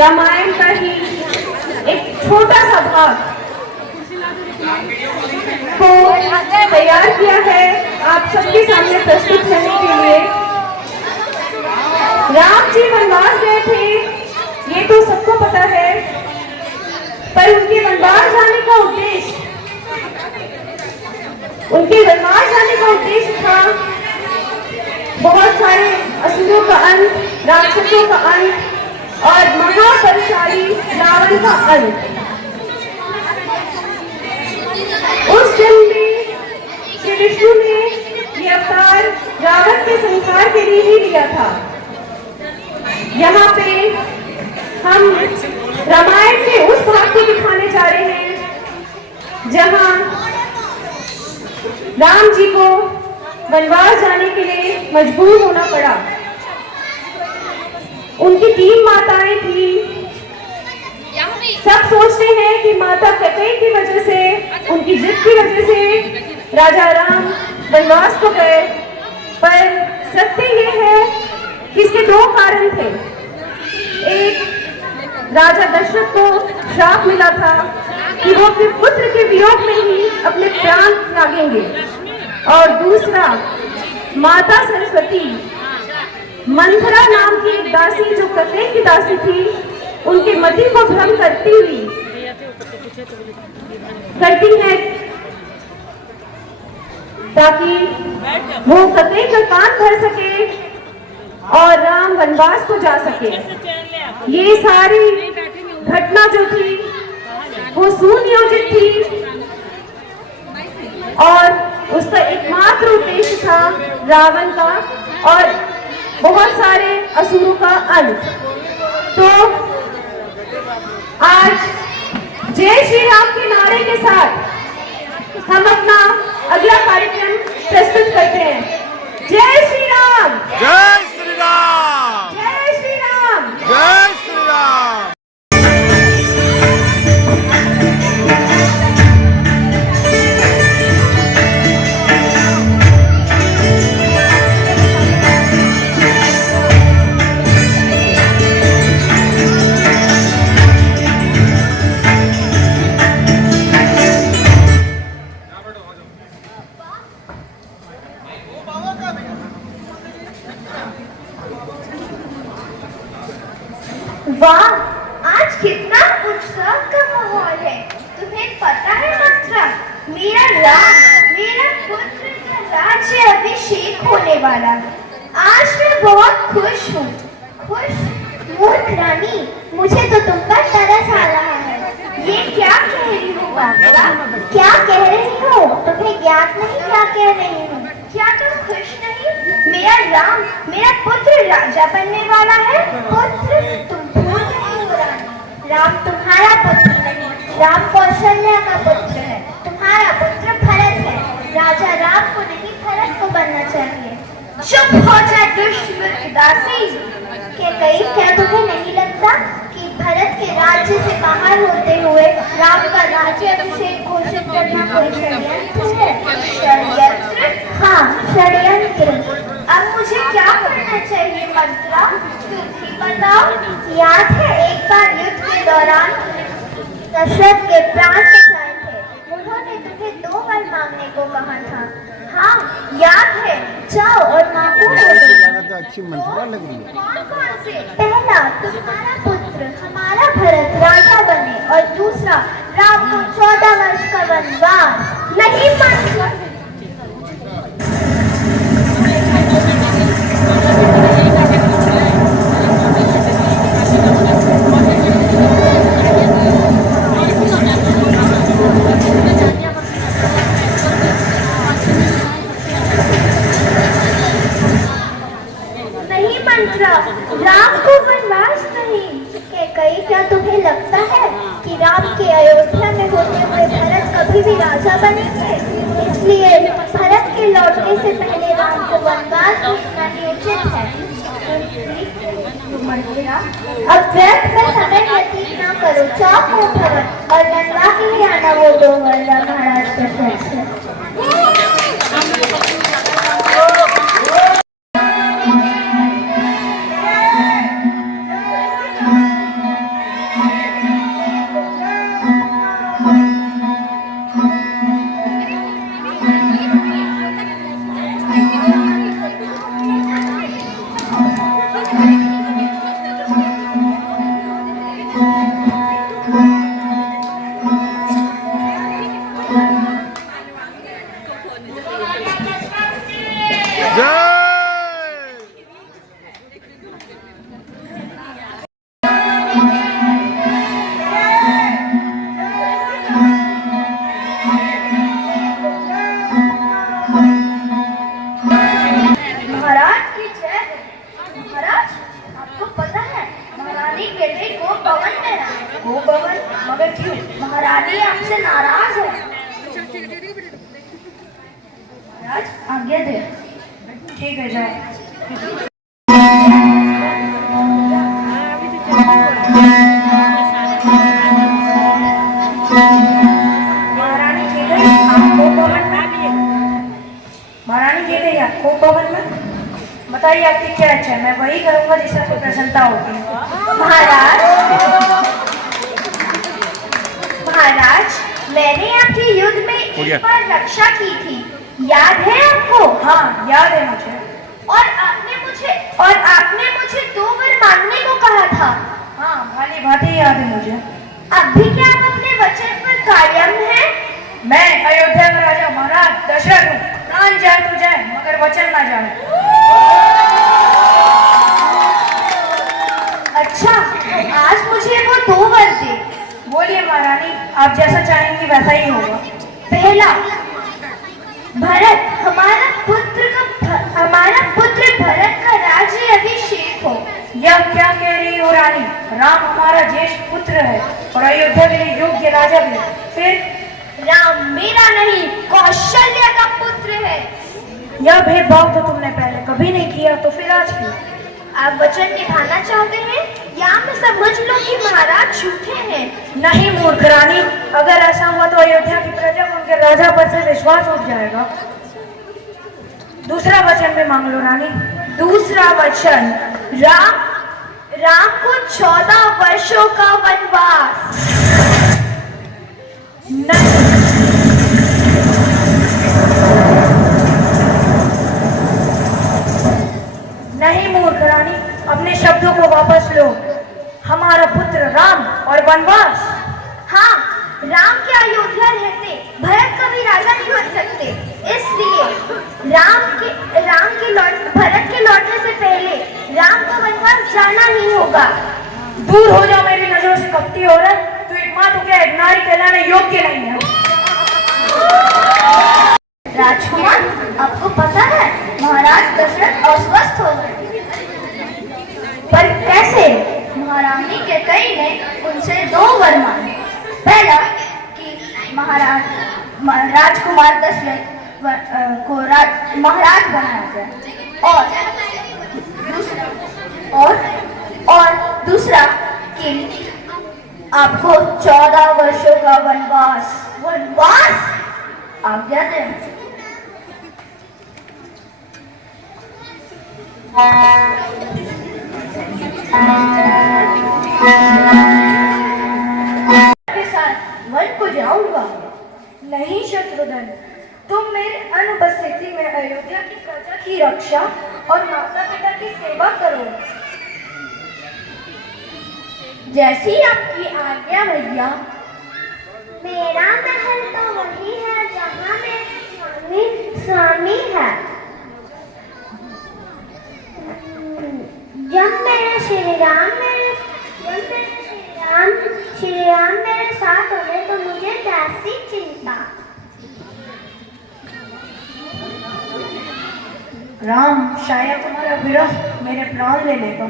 रामायण का ही एक छोटा सा भाग को तैयार किया है आप सबके सामने प्रस्तुत करने के लिए। राम जी वनवास गए थे, ये तो सबको पता है, पर उनके वनवास जाने का उद्देश्य था बहुत सारे असुरों का अंत, राक्षसों का अंत और महाबलशाली रावण का अंत। उस जन्म में श्री विष्णु ने यह अवतार रावण के संहार के लिए ही लिया था। यहाँ पे हम रामायण के उस भाग को दिखाने जा रहे हैं जहाँ राम जी को वनवास जाने के लिए मजबूर होना पड़ा। उनकी 3 माताएं थी। सब सोचते हैं कि माता कैकेयी की वजह से, उनकी जिद की वजह से राजा राम वनवास को गए, पर सत्य ये है कि इसके 2 कारण थे। एक, राजा दशरथ को श्राप मिला था कि वो अपने पुत्र के वियोग में ही अपने प्राण त्यागेंगे, और दूसरा, माता सरस्वती मंथरा नाम की एक दासी जो कैकेयी की दासी थी, उनके मति को भ्रम करती है ताकि वो कैकेयी का कान भर सके और राम वनवास को जा सके। ये सारी घटना जो थी वो सुनियोजित थी और उसका एकमात्र उद्देश्य था रावण का और बहुत सारे असुरों का अंत। तो आज जय श्री राम के नारे के साथ हम अपना अगला कार्यक्रम प्रस्तुत करते हैं। जय श्री राम, जय श्री राम, जय श्री राम, जय श्री राम। वाह, आज कितना उत्सव का माहौल है। तुम्हें पता है मथुरा, मेरा पुत्र का राज्य अभिषेक होने वाला। आज मैं बहुत खुश हूँ। मूर्ख रानी, मुझे तो तुम पर तरस आ रहा है। ये क्या कह रही हो बाबा? क्या कह रही हो? तुम्हें ज्ञात नहीं क्या कह रही हूँ? क्या तुम खुश नहीं? मेरा पुत्र राजा बनने वाला है। पुत्र, तुम भूल गई हो रानी। राम तुम्हारा पुत्र नहीं, राम कौशल्या का पुत्र है। तुम्हारा पुत्र भरत है। राजा राम को नहीं, भरत को बनना चाहिए। चुप हो जा दुष्ट दासी। क्या तुम्हें नहीं लगता कि भरत के राज्य से बाहर होते हुए राम का राज्य अभिषेक घोषित करना कोई षड्यंत्र है? षड्यंत्र? हाँ, षड्यंत्र। अब मुझे क्या करना चाहिए मंत्रा? तुम ही बताओ। याद है एक बार युद्ध के दौरान दशरथ के प्राण बचाए थे। उन्होंने तुम्हें 2 वर मांगने को कहा था। हाँ, याद है। जाओ और मांगो। अच्छी मंत्रा लग रही है। कौन से? पहला, तुम्हारा पुत्र हमारा भरत राजा बने, और दूसरा, राम को 14 वर्ष का वनवास। नहीं मंत्र। राम को वनवास नहीं। कैकेयी, क्या तुम्हें लगता है कि राम के अयोध्या में होते हुए भरत कभी भी राजा बनेंगे? इसलिए भरत के लौटने से पहले राम को वनवास भेजना नियोजित है। अब व्यर्थ में समय व्यतीत न करो। जाओ हो भरत और लड़वा के लिए आना वो 2 वर महाराज दशरथ से। आज्ञा दे। ठीक है, जाओ। महारानी जी गई आपको भवन में। महारानी जी गई आपको भवन में। बताइए आपकी क्या इच्छा है, मैं वही करूंगा जिससे आपको प्रसन्नता होगी। महाराज, मैंने आपके युद्ध में एक बार रक्षा की थी, याद है आपको? हाँ, याद है मुझे। और आपने मुझे 2 वर मांगने को कहा था। हाँ, भली भांति याद है मुझे। अब भी क्या आप अपने वचन पर कायम हैं? मैं अयोध्या का राजा महाराज दशरथ हूँ। प्राण जाए तो जाए, मगर वचन ना जाए। अच्छा, आज मुझे वो 2 वर दे। बोलिए महारानी, आप जैसा चाहेंगी वैसा ही होगा। पहला, भरत हमारा पुत्र भरत का राज्य अभिषेक हो। यह क्या कह रही हो रानी? राम हमारा ज्येष्ठ पुत्र है और अयोध्या के लिए योग्य राजा भी। फिर राम मेरा नहीं, कौशल्य का पुत्र है। यह भेदभाव तो तुमने पहले कभी नहीं किया, तो फिर आज क्यों? आप वचन निभाना चाहते हैं या मैं समझ लो कि महाराज झूठे हैं? नहीं मूर्ख रानी, अगर ऐसा हुआ तो अयोध्या की प्रजा को उनके राजा पर से विश्वास उठ जाएगा। दूसरा वचन भी मांग लो रानी। दूसरा वचन, राम को 14 वर्षों का वनवास। नहीं मूर्ख रानी, अपने शब्दों को वापस लो। हमारा पुत्र राम और वनवास। हाँ, राम के अयोध्या रहते भरत कभी राजा नहीं बन सकते, इसलिए भरत के लौटने से पहले राम को वनवास जाना ही होगा। दूर हो जाओ मेरी नजरों से कपटी औरत, तू एक माँ तो क्या एक नारी कहलाने योग्य नहीं है। राजकुमार, आपको पता है महाराज दशरथ अस्वस्थ हो गए। पर कैसे? महारानी कैकेयी ने उनसे 2 वर मांगे। पहला कि राजकुमार दशरथ को महाराज बनाया जाए, और दूसरा कि आपको 14 वर्षों का वनवास आज्ञा दें। के साथ वन को जाऊंगा। नहीं शत्रुघ्न, तुम मेरे अनुपस्थिति में अयोध्या की प्रजा की रक्षा और माता पिता की सेवा करो। जैसी आपकी आज्ञा भैया। मेरा महल तो वही है जहाँ मेरे स्वामी है। जब मेरे श्री राम मेरे साथ होंगे तो मुझे कैसी चिंता। राम, शायद तुम्हारा विरह मेरे प्राण ले लेगा।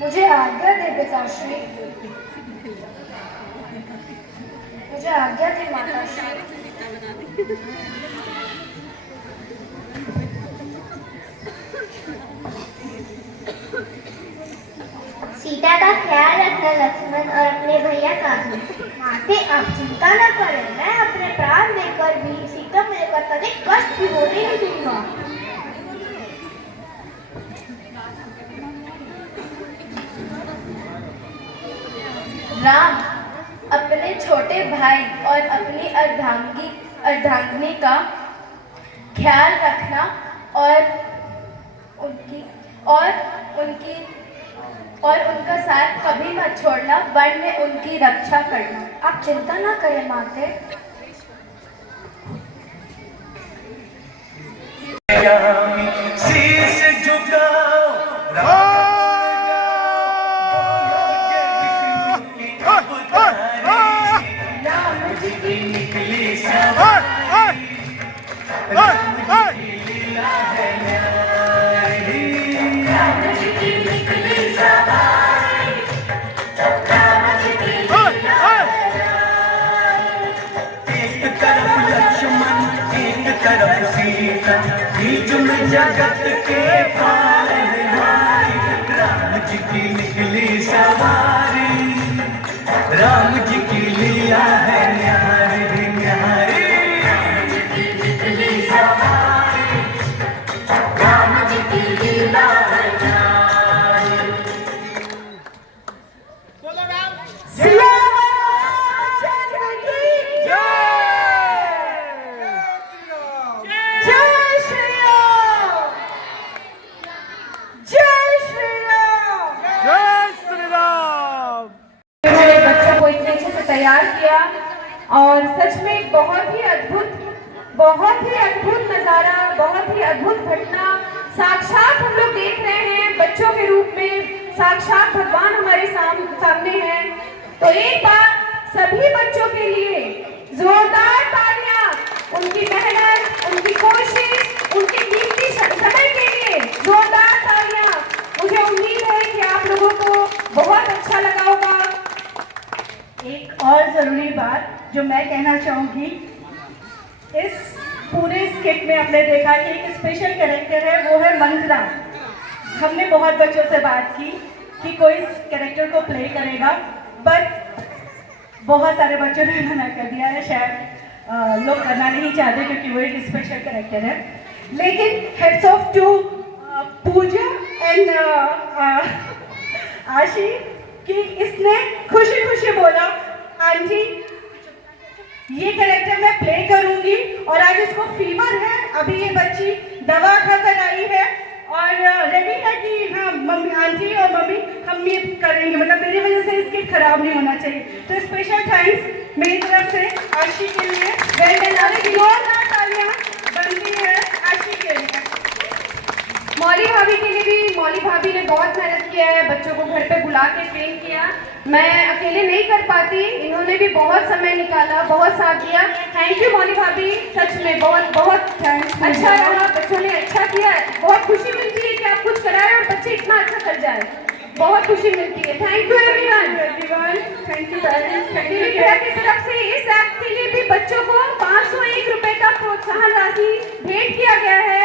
मुझे आज्ञा दे पिताश्री, मुझे आज्ञा दे माताश्री। सीता का ख्याल रखना लक्ष्मण और अपने भैया का भी। माते, आप चिंता न करें, मैं अपने प्राण देकर भी सीता को लेकर कभी कष्ट भी होने नहीं दूंगा। राम, अपने छोटे भाई और अपनी अर्धांगिनी का ख्याल रखना और उनका साथ कभी मत छोड़ना, वन में उनकी रक्षा करना। आप चिंता ना करें माते। शीश झुकाओ, निकली एक तरफ लक्ष्मण, एक तरफ सीता। जगत के पालनहारी, राम जी की निकली सवारी, राम जी की लीला है न्यारी न्यारी, राम जी की निकली सवारी, राम जी की लीला है न्यारी। सिया रामचंद्र की जय श्री राम, जय श्री राम। जय श्री राम। मेरे बच्चों को इतने अच्छे से तैयार किया और सच में बहुत ही अद्भुत नजारा, बहुत ही अद्भुत घटना साक्षात हम लोग देख रहे हैं। बच्चों के रूप में साक्षात भगवान हमारे सामने हैं। तो एक बार सभी बच्चों के लिए जोरदार तालियां, उनकी मेहनत, उनकी कोशिश, उनके कीमती समय के लिए जोरदार तालियां। मुझे उम्मीद है कि आप लोगों को बहुत अच्छा लगा होगा। एक और जरूरी बात जो मैं कहना चाहूंगी, इस पूरे स्किट में आपने देखा कि एक स्पेशल कैरेक्टर है, वो है मंत्रा। हमने बहुत बच्चों से बात की कि कोई इस कैरेक्टर को प्ले करेगा, बट बहुत सारे बच्चों ने मना कर दिया है। शायद लोग करना नहीं चाहते क्योंकि वो एक स्पेशल कैरेक्टर है। लेकिन heads off to Puja and Ashi कि इसने खुशी खुशी बोला आंटी ये कैरेक्टर मैं प्ले करूंगी, और आज इसको फीवर है। अभी ये बच्ची दवा खाकर आई है और रेडी है कि हाँ मम्मी, आंटी और मम्मी हम ये करेंगे, मतलब मेरी वजह से इसकी खराब नहीं होना चाहिए। तो स्पेशल थैंक्स मेरी तरफ से आशी के लिए। जोरदार तालियां बनती है आशी के लिए। मौली भाभी के लिए भी, मौली भाभी ने बहुत मेहनत किया है, बच्चों को घर पे बुला के ट्रेन किया। मैं अकेले नहीं कर पाती, इन्होंने भी बहुत समय निकाला, बहुत साथ दिया। थैंक यू मौली भाभी, सच में बहुत बहुत थैंक्स। अच्छा रहा, बच्चों ने अच्छा किया, बहुत खुशी मिलती है कि आप कुछ कराए और बच्चे इतना अच्छा कर जाए, बहुत खुशी मिलती है। Thank you everyone, thank you parents, thank you. की तरफ से इस एक्ट के लिए भी बच्चों को 501 रुपए का प्रोत्साहन राशि भेंट किया गया है।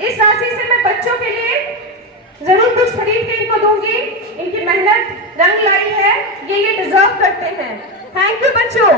इस राशि से मैं बच्चों के लिए जरूर कुछ खरीद के इनको दूंगी। इनकी मेहनत रंग लाई है, ये डिजर्व करते हैं। थैंक यू बच्चों।